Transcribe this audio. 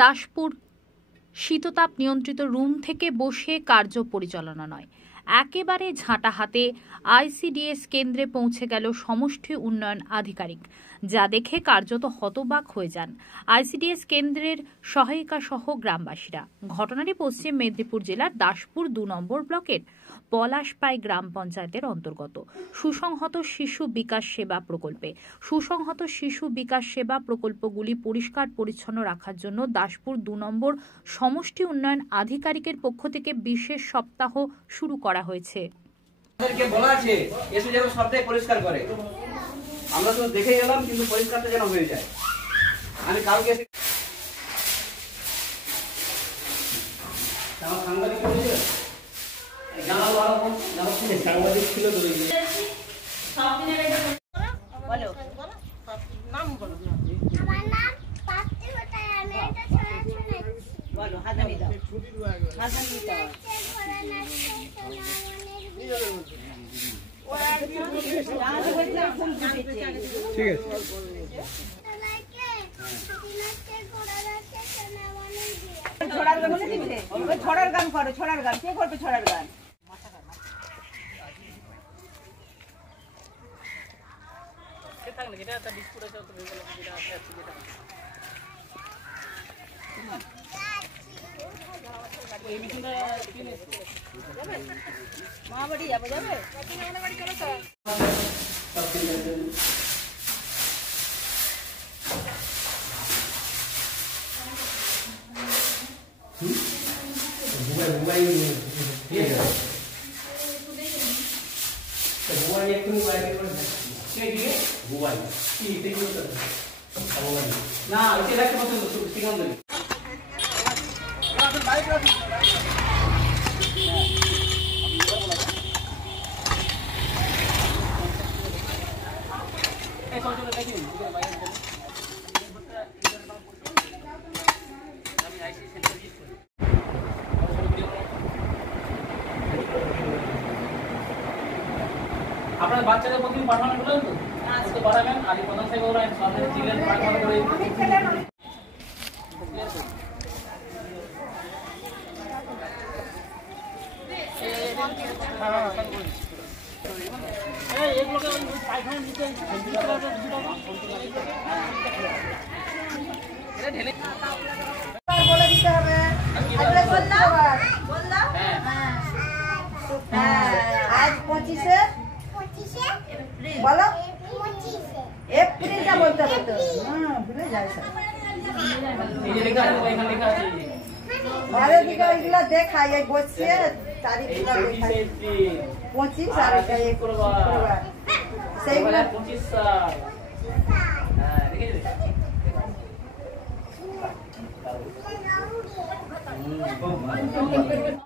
দাসপুর শীততাপ নিয়ন্ত্রিত রুম থেকে বসে কার্য পরিচালনা নয়, একেবারে ঝাঁটা হাতে আইসিডিএস কেন্দ্রে পৌঁছে গেল সমষ্টি উন্নয়ন আধিকারিক, যা দেখে কার্যত হতবাক হয়ে যান আইসিডিএস কেন্দ্রের সহায়িকা সহ গ্রামবাসীরা। ঘটনাটি পশ্চিম মেদিনীপুর জেলার দাসপুর ২ নম্বর ব্লকের পলাশপাই গ্রাম পঞ্চায়েতের অন্তর্গত সুসংহত শিশু বিকাশ সেবা প্রকল্পে। সুসংহত শিশু বিকাশ সেবা প্রকল্পগুলি পরিষ্কার পরিচ্ছন্ন রাখার জন্য দাসপুর ২ নম্বর সমষ্টি উন্নয়ন আধিকারিকের পক্ষ থেকে বিশেষ সপ্তাহ শুরু করা হয়েছে। আমাদেরকে বলা আছে এসে যেন সবটাই পরিষ্কার করে, আমরা তো দেখে গেলাম কিন্তু পরিষ্কারটা যেন হয়ে যায়। আমি কালকে সাংবাদিক সাংবাদিক ছিল তো বলো নাম বলো। আমার নাম পাত্তি হতায়, আমি এটা শুনেছি। বলো হাজারি দাও, হাজারি দাও। ঠিক আছে। ছড়ার গান করো, ছড়ার গান কে করবে? ছড়ার গান মা বাড়ি যাবো, যাবে না আপনার বাচ্চাদের প্রতিদিন পাঠানো বলেন তো আজকে পাঠাবেন, আগে প্রধান থেকে ওরা সরকারি চিলেন পাঠানো করে এগুলোকে পায়খানা দিতে বলে দিতে হবে। বললাম আজ 25-এ বলো, এপ্রিলটা বলতে হবে তো, ভুলে যায় স্যার। ঘরে দিকে ওইগুলো দেখাই, এই বসছে তারিখগুলো দেখাই 25 আর সেইগুলো 25